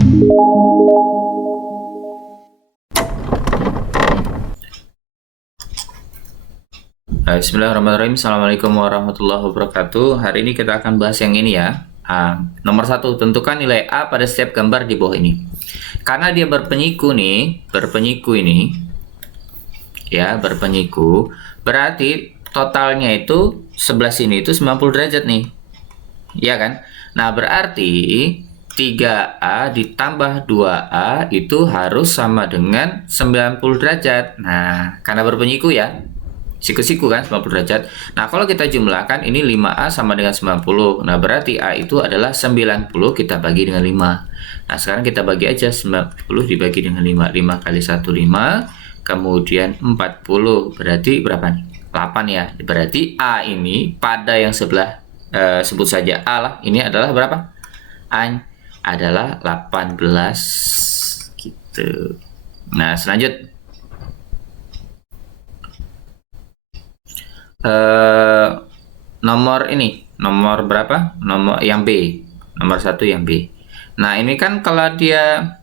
Bismillahirrahmanirrahim. Assalamualaikum warahmatullahi wabarakatuh. Hari ini kita akan bahas yang ini ya. Nomor 1, tentukan nilai A pada setiap gambar di bawah ini. Karena dia berpenyiku nih, berpenyiku ini, ya berpenyiku, berarti totalnya itu sebelah sini itu 90 derajat nih, ya kan? Nah berarti 3A ditambah 2A itu harus sama dengan 90 derajat. Nah karena berpenyiku ya, siku-siku kan 90 derajat. Nah kalau kita jumlahkan ini 5A sama dengan 90. Nah berarti A itu adalah 90, kita bagi dengan 5. Nah sekarang kita bagi aja 90 dibagi dengan 5. 5 kali 1 5. Kemudian 40 berarti berapa nih? 8 ya. Berarti A ini pada yang sebelah sebut saja A lah. Ini adalah berapa? A adalah 18 gitu. Nah selanjutnya nomor ini, nomor berapa? Nomor yang B, nomor 1 yang B. Nah ini kan kalau dia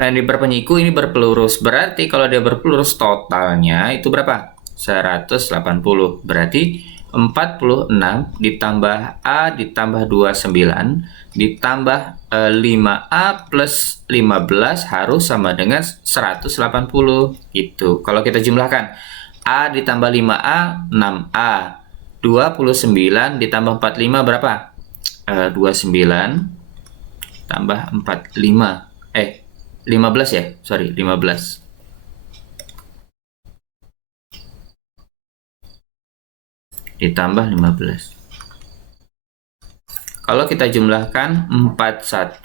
ini berpenyiku, ini berpelurus, berarti kalau dia berpelurus totalnya itu berapa? 180. Berarti 46 ditambah A ditambah 29 ditambah 5A plus 15 harus sama dengan 180 gitu. Kalau kita jumlahkan A ditambah 5A 6A, 29 ditambah 45 berapa? 29 tambah 45 15 ya, sorry 15 ditambah 15. Kalau kita jumlahkan 41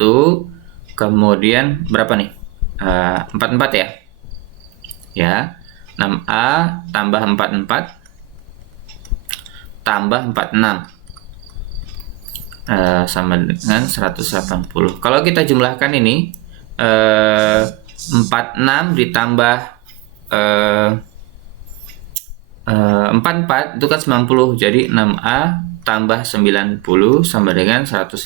kemudian berapa nih? 44 ya. Ya. 6A tambah 44 tambah 46 sama dengan 180. Kalau kita jumlahkan ini 46 ditambah 44 itu kan 90. Jadi 6A tambah 90 sama dengan 180.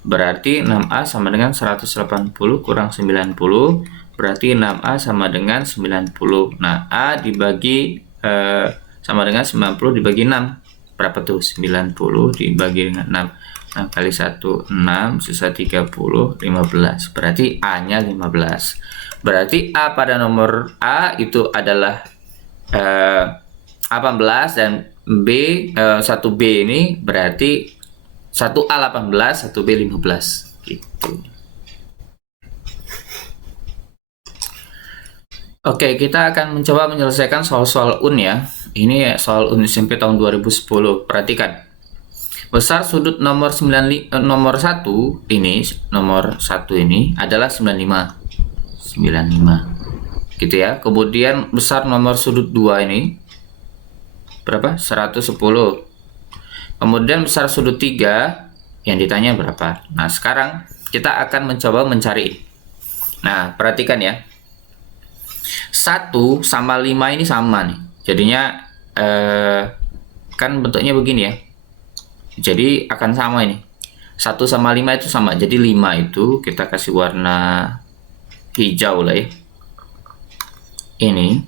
Berarti 6A sama dengan 180 kurang 90. Berarti 6A sama dengan 90. Nah, A dibagi sama dengan 90 dibagi 6. Berapa tuh? 90 dibagi dengan 6. 6 kali 1, 6, sisa 30, 15. Berarti A-nya 15. Berarti A pada nomor A itu adalah 18 dan B 1B ini berarti 1A 18, 1B 15 gitu. Oke, kita akan mencoba menyelesaikan soal-soal UN ya. Ini soal UN SMP tahun 2010. Perhatikan. Besar sudut nomor 1 ini, nomor 1 ini adalah 95. 95. Gitu ya. Kemudian besar nomor sudut 2 ini berapa? 110. Kemudian besar sudut 3 yang ditanya berapa? Nah, sekarang kita akan mencoba mencari. Nah, perhatikan ya. 1 sama 5 ini sama nih. Jadinya kan bentuknya begini ya. Jadi akan sama ini. 1 sama 5 itu sama. Jadi 5 itu kita kasih warna hijau lah ya. Ini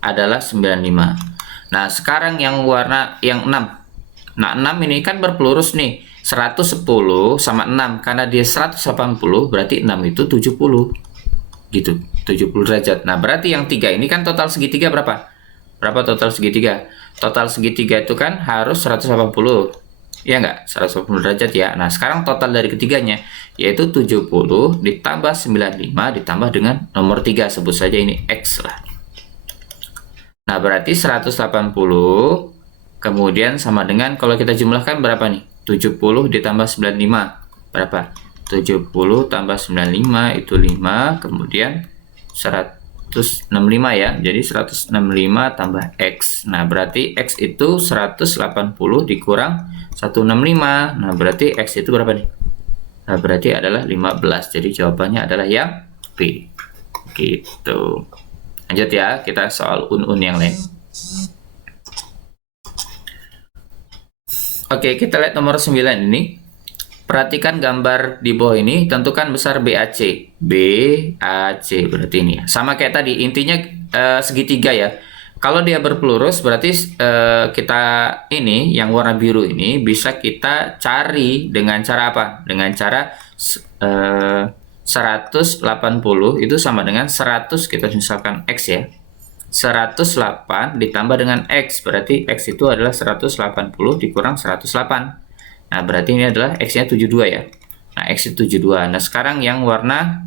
adalah 95. Nah, sekarang yang warna yang 6. Nah, 6 ini kan berpelurus nih. 110 sama 6 karena dia 180 berarti 6 itu 70. Gitu, 70 derajat. Nah, berarti yang 3 ini kan total segitiga berapa? Berapa total segitiga? Total segitiga itu kan harus 180. Ya enggak? 180 derajat ya. Nah, sekarang total dari ketiganya yaitu 70 ditambah 95 ditambah dengan nomor 3, sebut saja ini X lah. Nah, berarti 180 kemudian sama dengan kalau kita jumlahkan berapa nih? 70 ditambah 95 berapa? 70 tambah 95 itu 5, kemudian 165 ya. Jadi 165 tambah X. Nah, berarti X itu 180 dikurang 165. Nah, berarti X itu berapa nih? Nah, berarti adalah 15. Jadi jawabannya adalah yang B. Gitu. Lanjut ya, kita soal un-un yang lain. Oke, kita lihat nomor 9 ini. perhatikan gambar di bawah ini, tentukan besar BAC. BAC berarti ini ya. Sama kayak tadi, intinya segitiga ya. Kalau dia berpelurus berarti kita ini yang warna biru ini bisa kita cari dengan cara apa? Dengan cara 180 itu sama dengan 100, kita misalkan X ya. 108 ditambah dengan X, berarti X itu adalah 180 dikurang 108. Nah, berarti ini adalah X-nya 72 ya. Nah, X itu 72. Nah, sekarang yang warna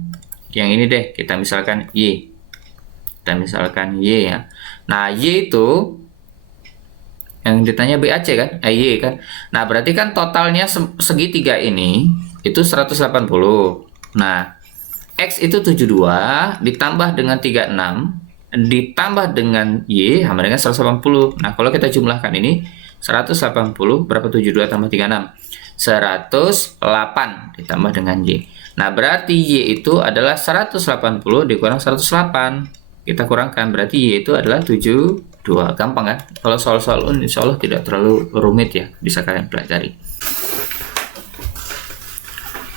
yang ini deh, kita misalkan Y. Kita misalkan Y ya. Nah, Y itu yang ditanya BAC kan? Y kan? Nah, berarti kan totalnya segitiga ini itu 180. Nah, X itu 72 ditambah dengan 36 ditambah dengan Y sama dengan 180. Nah, kalau kita jumlahkan ini 180 berapa? 72 tambah 36. 108 ditambah dengan Y. Nah, berarti Y itu adalah 180 dikurang 108. Kita kurangkan, berarti Y itu adalah 72. Gampang kan? Kalau soal-soal insya Allah tidak terlalu rumit ya. Bisa kalian pelajari.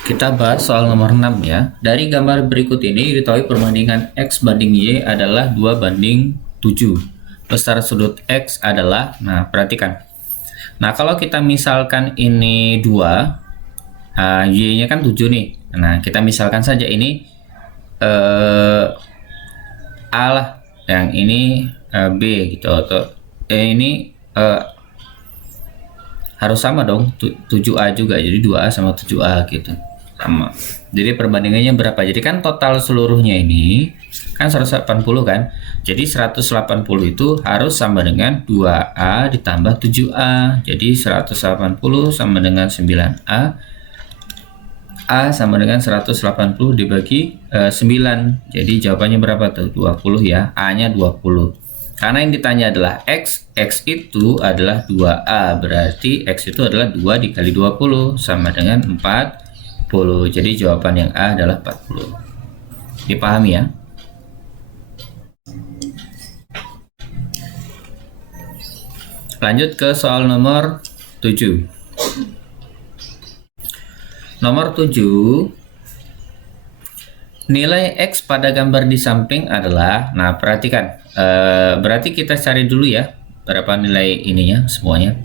Kita bahas soal nomor 6 ya. Dari gambar berikut ini diketahui perbandingan X banding Y adalah 2 banding 7. Besar sudut X adalah, nah perhatikan. Nah, kalau kita misalkan ini 2, Y-nya kan 7 nih. Nah, kita misalkan saja ini A lah, yang ini B gitu, atau ini harus sama dong, 7A juga, jadi 2A sama 7A gitu, sama. Jadi perbandingannya berapa? Jadi kan total seluruhnya ini kan 180 kan, jadi 180 itu harus sama dengan 2A ditambah 7A, jadi 180 sama dengan 9A, A sama dengan 180 dibagi 9, jadi jawabannya berapa tuh? 20 ya, A nya 20. Karena yang ditanya adalah X itu adalah 2A, berarti X itu adalah 2 dikali 20 sama dengan 40. Jadi jawaban yang A adalah 40. Dipahami ya? Lanjut ke soal nomor 7. Nomor 7, nilai X pada gambar di samping adalah, nah perhatikan, berarti kita cari dulu ya berapa nilai ininya semuanya.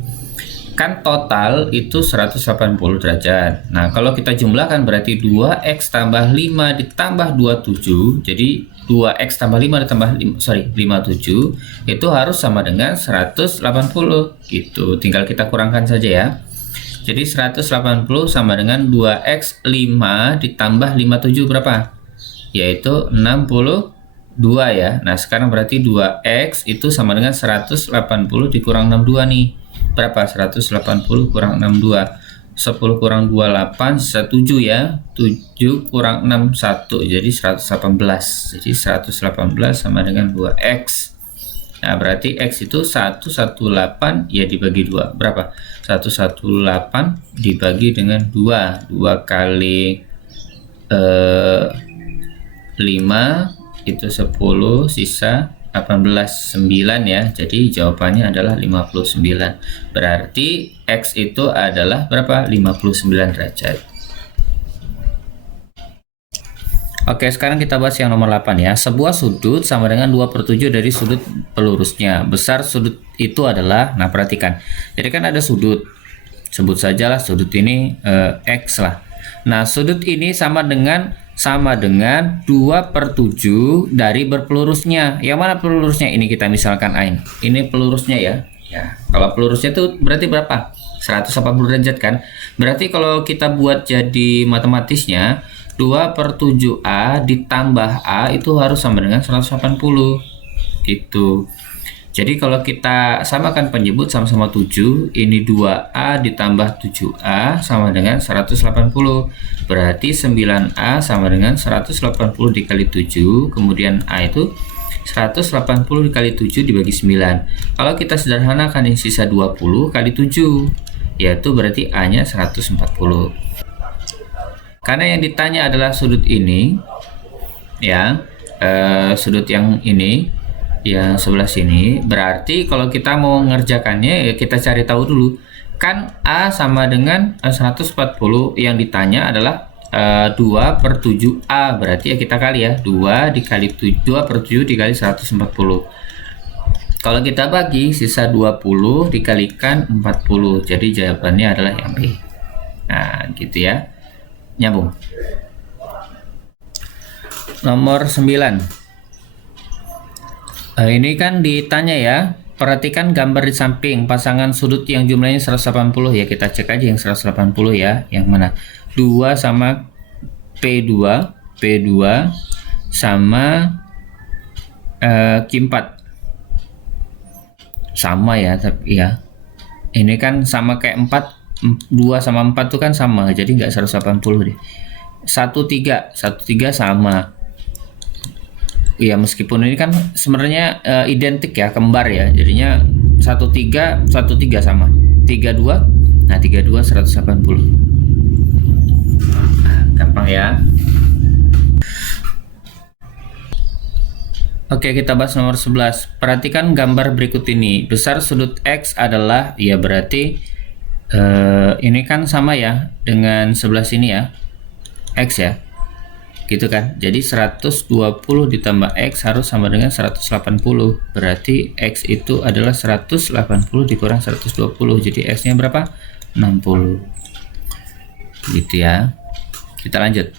Kan total itu 180 derajat. Nah, kalau kita jumlahkan berarti 2X tambah 5 ditambah 27. Jadi 2X tambah 5 ditambah 57 itu harus sama dengan 180 gitu. Tinggal kita kurangkan saja ya. Jadi 180 sama dengan 2X 5 ditambah 57 berapa? Yaitu 62 ya. Nah, sekarang berarti 2X itu sama dengan 180 dikurang 62 nih. Berapa? 180 kurang 62. 10 kurang 28 sisa 7 ya. 7 kurang 6 1. Jadi 118. Jadi 118 sama dengan 2X. Nah, berarti X itu 118 ya dibagi 2. Berapa? 118 dibagi dengan 2. 2 kali 5 itu 10, sisa 18, 9 ya. Jadi jawabannya adalah 59. Berarti X itu adalah berapa? 59 derajat. Oke, sekarang kita bahas yang nomor 8 ya. Sebuah sudut sama dengan 2/7 dari sudut pelurusnya. Besar sudut itu adalah, nah perhatikan. Jadi kan ada sudut. Sebut sajalah sudut ini X lah. Nah, sudut ini sama dengan 2/7 dari berpelurusnya. Yang mana pelurusnya? Ini kita misalkan A ini. Ini pelurusnya ya. Ya, kalau pelurusnya itu berarti berapa? 180 derajat kan? Berarti kalau kita buat jadi matematisnya, 2/7A ditambah A itu harus sama dengan 180 gitu. Jadi kalau kita samakan penyebut sama-sama 7, ini 2A ditambah 7A sama dengan 180. Berarti 9A sama dengan 180 dikali 7, kemudian A itu 180 dikali 7 dibagi 9. Kalau kita sederhanakan, ini sisa 20 kali 7, yaitu berarti A-nya 140. Karena yang ditanya adalah sudut ini, ya, sudut yang ini, yang sebelah sini, berarti kalau kita mau mengerjakannya ya kita cari tahu dulu Kan A sama dengan 140, yang ditanya adalah 2 per 7A, berarti ya kita kali ya, 2 dikali 2 per 7 dikali 140. Kalau kita bagi, sisa 20 dikalikan 40, jadi jawabannya adalah yang B. Nah gitu ya, nyambung. Nomor 9. Ini kan ditanya ya, perhatikan gambar di samping pasangan sudut yang jumlahnya 180 ya, kita cek aja yang 180 ya, yang mana 2 sama P2 sama Q4 sama ya, tapi ya ini kan sama kayak 4, 2 sama 4 tuh kan sama, jadi nggak 180 deh. 13 sama ya, meskipun ini kan sebenarnya identik ya, kembar ya, jadinya 13 sama 32. Nah 32 180. Gampang ya. Oke, kita bahas nomor 11. Perhatikan gambar berikut ini. Besar sudut X adalah, ya berarti ini kan sama ya dengan sebelah sini ya, X ya, gitu kan. Jadi 120 ditambah X harus sama dengan 180. Berarti X itu adalah 180 dikurang 120. Jadi X nya berapa? 60. Gitu ya. Kita lanjut.